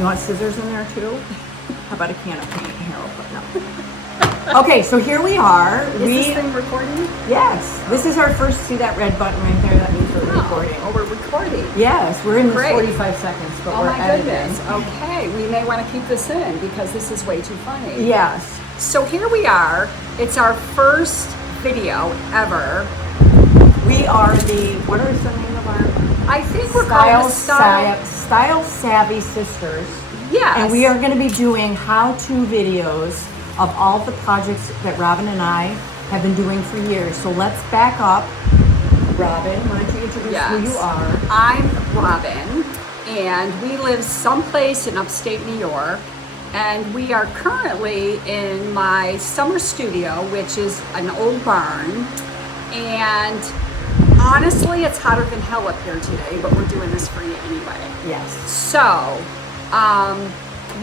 You want scissors in there too? How about a can of paint? Here, I'll put no. Okay, so here we are. Is this thing recording? Yes. This is our first, see that red button right there? That means we're recording. Oh, we're recording. Yes, we're in the Great. 45 seconds, but Oh we're my editing. goodness. Okay, we may want to keep this in because this is way too funny. Yes. So here we are. It's our first video ever. We are what are the name of our? I think we're called the Style Savvy Sisters. Yes. And we are going to be doing how-to videos of all the projects that Robin and I have been doing for years. So let's back up. Robin, why don't you introduce who you are? I'm Robin, and we live someplace in upstate New York. And we are currently in my summer studio, which is an old barn. And honestly, it's hotter than hell up here today, but we're doing this for you anyway. Yes. So,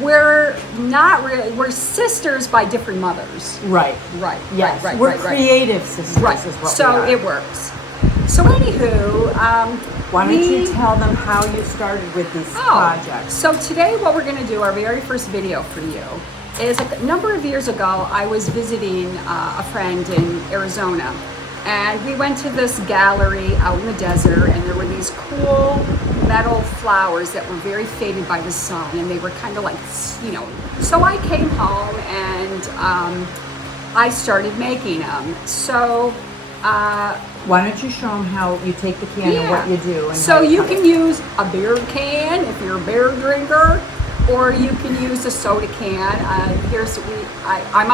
we're not really, we're sisters by different mothers. Right. Right. Yes. Right. We're creative sisters. Right. Is what So we are. it works. So anywho, why don't you tell them how you started with these projects? So today what we're going to do, our very first video for you, is a number of years ago I was visiting a friend in Arizona, and we went to this gallery out in the desert, and there were these cool metal flowers that were very faded by the sun, and they were kind of like, you know, so I came home and I started making them. So why don't you show them how you take the can and what you do? And so you can use a beer can if you're a beer drinker, or you can use a soda can. I'm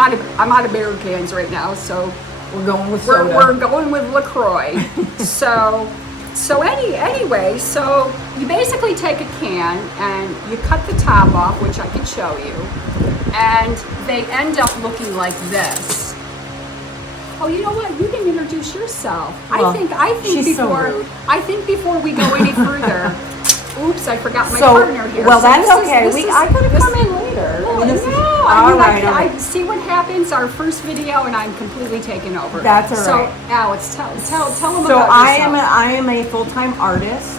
out of beer cans right now, so we're going with soda. We're going with LaCroix. Anyway, so you basically take a can and you cut the top off, which I can show you, and they end up looking like this. Oh, you know what? You can introduce yourself. Well, I think she's before so rude. I think before we go any further. Oops, I forgot my So, partner here. well, So that's this is- okay. this is- I could have this- come in later. Well, I mean, this is no, all right. I see what happens. Our first video, and I'm completely taken over. That's all so, right. Alex, tell them So about I yourself. am a full-time artist.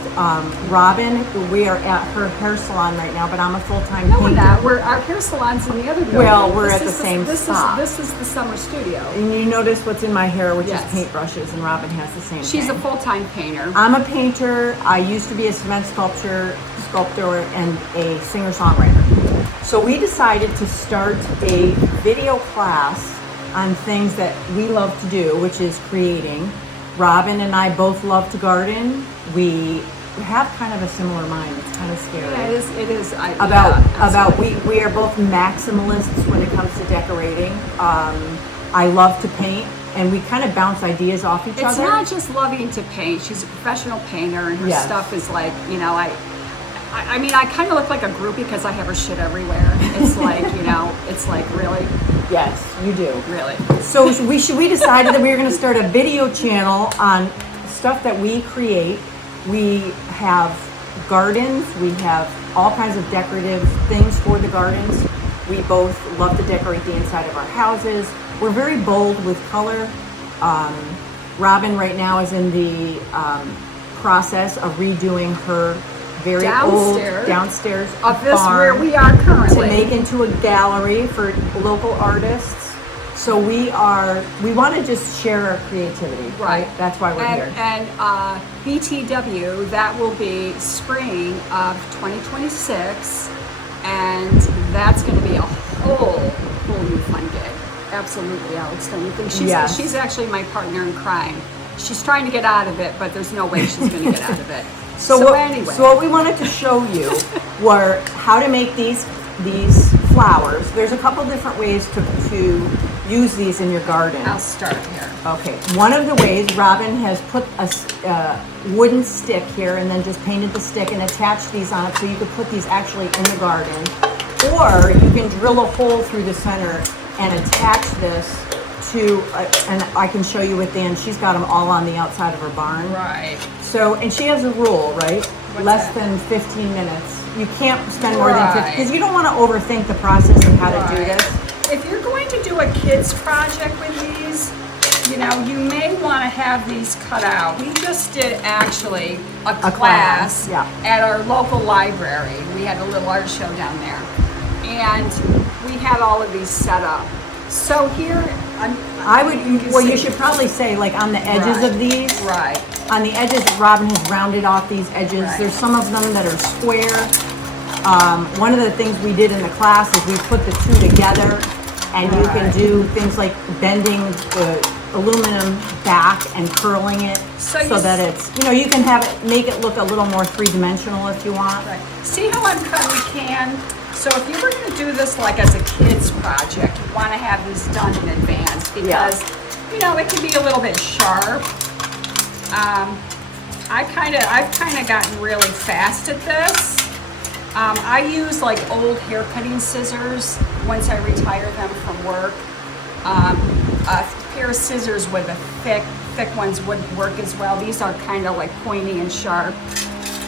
Robin, we are at her hair salon right now, but I'm a full-time No, painter. we're not. Our hair salon's in the other building. Well, we're This at the is same spot. This is the summer studio. And you notice what's in my hair, which Yes. is paintbrushes, and Robin has the same She's thing. a full-time painter. I'm a painter. I used to be a cement sculptor, and a singer-songwriter. So we decided to start a video class on things that we love to do, which is creating. Robin and I both love to garden. We have kind of a similar mind. It's kind of scary. Yeah, it is. We are both maximalists when it comes to decorating. I love to paint, and we kind of bounce ideas off each other. It's not just loving to paint. She's a professional painter, and her Yes. stuff is like, you know, I mean, I kind of look like a groupie because I have her shit everywhere. It's like, you know, it's like, really? Yes, you do. Really? So we decided that we were going to start a video channel on stuff that we create. We have gardens. We have all kinds of decorative things for the gardens. We both love to decorate the inside of our houses. We're very bold with color. Robin right now is in the process of redoing her very old downstairs of this barn where we are currently to make into a gallery for local artists. So we want to just share our creativity, right? That's why we're here. And BTW, that will be spring of 2026, and that's going to be a whole new fun gig. Absolutely, Alex. Don't you think? She's actually my partner in crime. She's trying to get out of it, but there's no way she's going to get out of it. So what we wanted to show you were how to make these flowers. There's a couple different ways to use these in your garden. I'll start here. Okay. One of the ways, Robin has put a wooden stick here and then just painted the stick and attached these on it so you could put these actually in the garden. Or you can drill a hole through the center and attach this to, and I can show you with Dan, she's got them all on the outside of her barn. Right. So, and she has a rule, right? Less than 15 minutes. You can't spend more than 15, because you don't want to overthink the process of how to do this. If you're going to do a kid's project with these, you know, you may want to have these cut out. We just did actually a class, class yeah. at our local library. We had a little art show down there, and we had all of these set up. So here, you should probably say, like, on the edges of these. Right. On the edges, Robin has rounded off these edges. Right. There's some of them that are square. One of the things we did in the class is we put the two together, and you can do things like bending the aluminum back and curling it so that it's, you know, you can make it look a little more three-dimensional if you want. Right. See how I'm cutting the can? So if you were going to do this like as a kid's project, you want to have these done in advance because, you know, it can be a little bit sharp. I've kind of gotten really fast at this. I use like old hair cutting scissors once I retire them from work. A pair of scissors with the thick ones wouldn't work as well. These are kind of like pointy and sharp.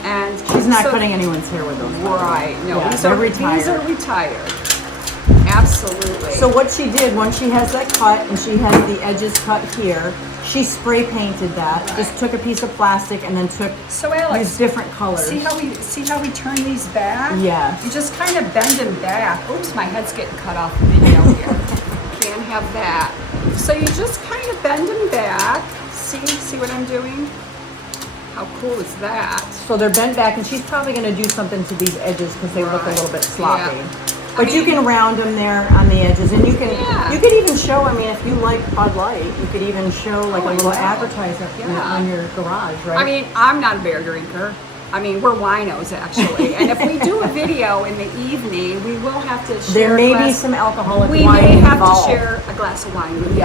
And she's not cutting anyone's hair with those. Right. No, yeah, these are retired. Absolutely. So what she did, once she has that cut and she has the edges cut here, she spray painted that. Right. Just took a piece of plastic and then used different colors. See how we turn these back? Yeah. You just kind of bend them back. Oops, my head's getting cut off the video here. Can't have that. So you just kind of bend them back. See what I'm doing? How cool is that? So they're bent back, and she's probably going to do something to these edges because they look a little bit sloppy. Yeah. But you can round them there on the edges, and you could even show. I mean, if you like Bud Light, you could even show like a little advertisement on your garage, right? I mean, I'm not a beer drinker. I mean, we're winos actually, and if we do a video in the evening, we will have to share. There may be some alcoholic wine involved. We may have involved. to share a glass of wine with you.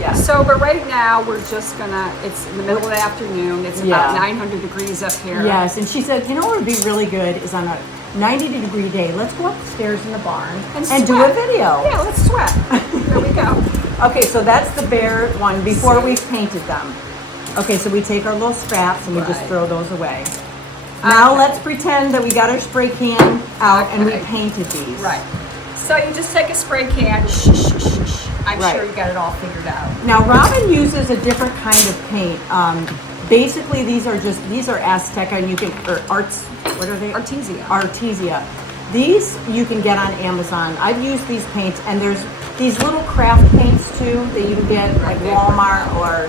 Yes. So, but right now we're just gonna. It's in the middle of the afternoon. It's about 900 degrees up here. Yes, and she said, you know what would be really good is on a 90-degree day. Let's go upstairs in the barn and do a video. Yeah, let's sweat. There we go. Okay, so that's the bare one before we've painted them. Okay, so we take our little scraps and we just throw those away. Now let's pretend that we got our spray can out and we painted these. Right. So you just take a spray can. I'm sure you got it all figured out. Now Robin uses a different kind of paint. Basically, these are Azteca, and you can what are they? Artesia. These you can get on Amazon. I've used these paints, and there's these little craft paints too that you can get like Walmart or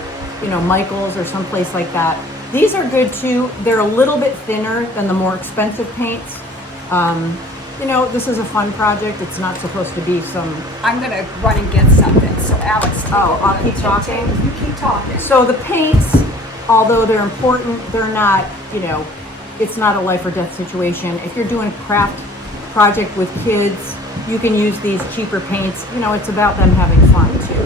Michael's or someplace like that. These are good too. They're a little bit thinner than the more expensive paints. This is a fun project. It's not supposed to be some. I'm gonna run and get something. So Alex. I'll keep talking. You keep talking. So the paints, although they're important, they're not. It's not a life or death situation. If you're doing a craft project with kids, you can use these cheaper paints. It's about them having fun too.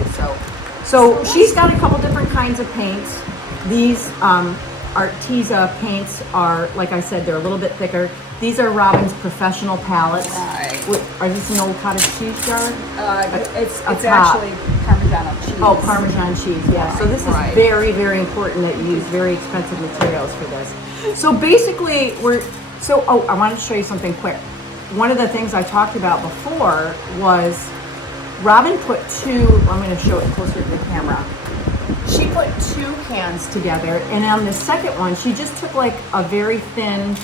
So she's got a couple different kinds of paints. These Artesia paints are, like I said, they're a little bit thicker. These are Robin's professional palettes. Right. Are these an old cottage cheese jar? It's actually Parmesan cheese. Oh, Parmesan cheese, yeah. So this is very, very important that you use very expensive materials for this. So basically, I wanted to show you something quick. One of the things I talked about before was Robin put I'm going to show it closer to the camera. She put two cans together, and on the second one, she just took like a very thin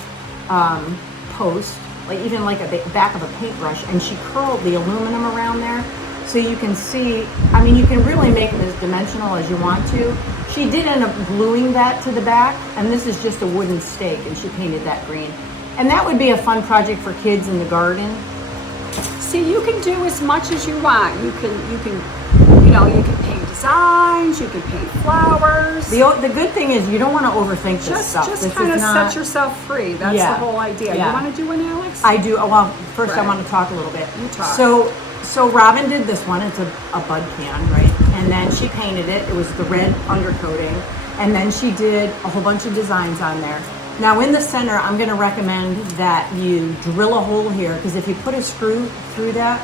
post, like even like a back of a paintbrush, and she curled the aluminum around there. So you can see, you can really make it as dimensional as you want to. She did end up gluing that to the back, and this is just a wooden stake, and she painted that green. And that would be a fun project for kids in the garden. See, you can do as much as you want. You can paint designs, you can paint flowers. The good thing is you don't want to overthink this stuff. Just kind of set yourself free. That's the whole idea. Yeah. You want to do one, Alex? I do. Well, first I want to talk a little bit. You talk. So Robin did this one. It's a bud can, right? And then she painted it. It was the red undercoating. And then she did a whole bunch of designs on there. Now in the center, I'm going to recommend that you drill a hole here, because if you put a screw through that,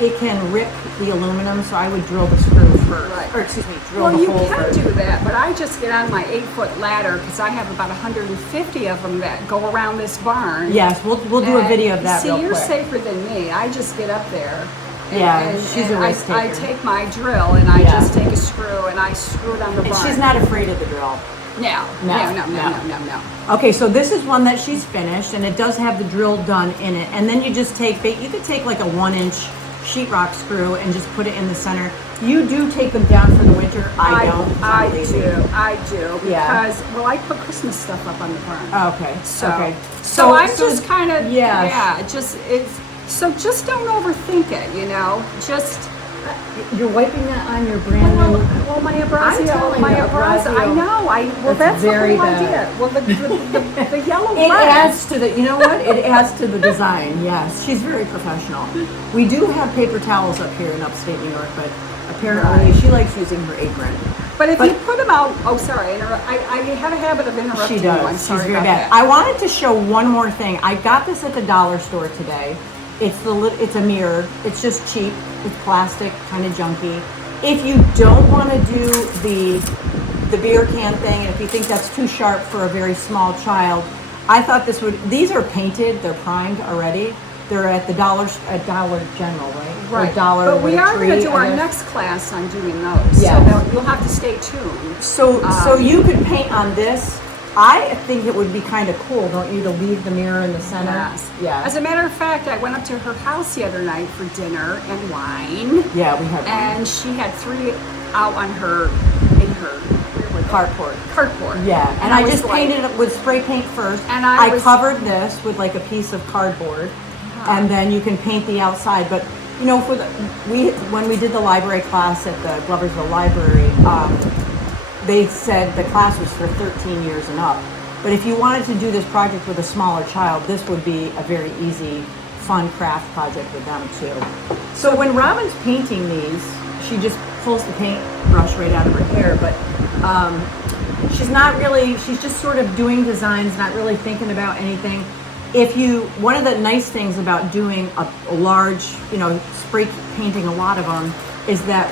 it can rip the aluminum. So I would drill the screw first, drill the hole first. Well, you can do that, but I just get on my 8-foot ladder because I have about 150 of them that go around this barn. Yes, we'll do a video of that. See, you're safer than me. I just get up there Yeah, she's a risk I taker. take my drill and I Yeah. just take a screw and I screw it on the And barn. she's not afraid of the drill. No. Okay, so this is one that she's finished, and it does have the drill done in it. And then you just take, you could take like a 1-inch sheetrock screw and just put it in the center. You do take them down for the winter. I don't. 'Cause I'm lazy. I do. Yeah. Because, well, I put Christmas stuff up on the barn. Okay. So, okay. so I'm just kind of, yeah. So just don't overthink it, you know? Just, You're wiping that on your brand new. well, my I'm abrasio, telling my you, abrasio. I abrasio. know. Well, that's the very whole bad. idea. Well, the yellow It line. adds to the, you know what? It adds to the design, yes. She's very professional. We do have paper towels up here in upstate New York, but apparently she likes using her apron. But if you put them out, oh, sorry, I have a habit of interrupting She you. I'm does. sorry She's very about bad. that. I wanted to show one more thing. I got this at the dollar store today. It's a mirror. It's just cheap. It's plastic, kind of junky. If you don't want to do the beer can thing, and if you think that's too sharp for a very small child, I thought this would. These are painted. They're primed already. They're at Dollar General, right? Right. Or Dollar. But we with a are going to tree, do I our guess. next class on doing those. Yes. So you'll have to stay tuned. So you could paint on this. I think it would be kind of cool, don't you, to leave the mirror in the center? Yes. Yeah. As a matter of fact, I went up to her house the other night for dinner and wine. Yeah, we have And she had 3 out on her, in her carport. carport. Yeah, and I was just like- painted it with spray paint first. And I was- covered this with like a piece of cardboard, and then you can paint the outside. But you know, when we did the library class at the Gloversville Library, they said the class was for 13 years and up. But if you wanted to do this project with a smaller child, this would be a very easy, fun craft project with them too. So when Robin's painting these, she just pulls the paint brush right out of her hair, but she's just sort of doing designs, not really thinking about anything. One of the nice things about doing a large, spray painting a lot of them is that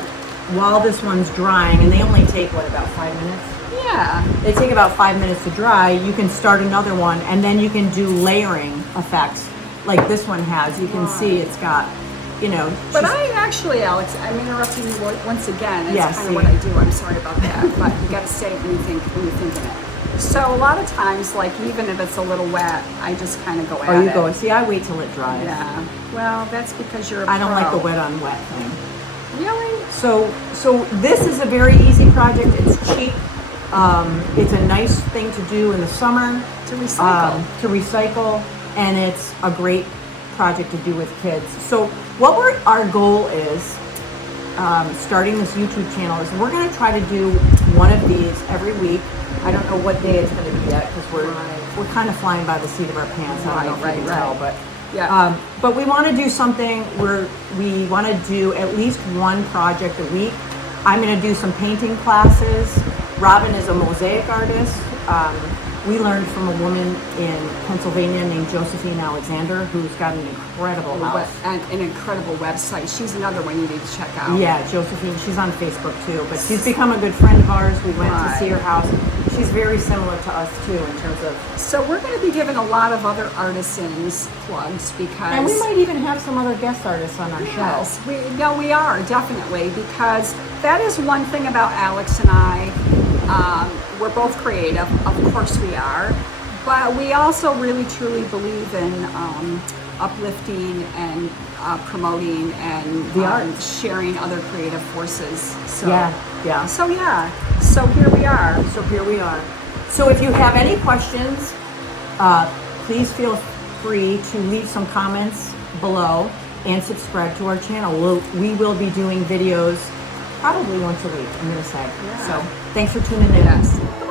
while this one's drying, and they only take, about 5 minutes? Yeah. They take about 5 minutes to dry. You can start another one, and then you can do layering effects like this one has. You can see it's got, But I actually, Alex, I'm interrupting you once again. It's Yeah, kind see. of what I do. I'm sorry about that. But you got to say it when you're thinking it. So a lot of times, like even if it's a little wet, I just kind of go at it. Oh, you go. See, I wait till it dries. Yeah. Well, that's because you're a I don't pro. like the wet on wet thing. Really? So this is a very easy project. It's cheap. It's a nice thing to do in the summer. To recycle. And it's a great project to do with kids. So our goal is, starting this YouTube channel, is we're going to try to do one of these every week. I don't know what day it's going to be yet because we're kind of flying by the seat of our pants. I don't know if you can tell, but yeah. But we want to do something where we want to do at least one project a week. I'm going to do some painting classes. Robin is a mosaic artist. We learned from a woman in Pennsylvania named Josephine Alexander, who's got an incredible house. And an incredible website. She's another one you need to check out. Yeah, Josephine, she's on Facebook too, but she's become a good friend of ours. We went to see her house. She's very similar to us too in terms of... So we're going to be giving a lot of other artisans plugs because... And we might even have some other guest artists on our Yes, show. we are, definitely, because that is one thing about Alex and I. We're both creative, of course we are, but we also really truly believe in uplifting and promoting and the arts, sharing other creative forces. So yeah. So here we are. So if you have any questions, please feel free to leave some comments below and subscribe to our channel. We will be doing videos probably once a week, I'm going to say. Yeah. So thanks for tuning in. Yes.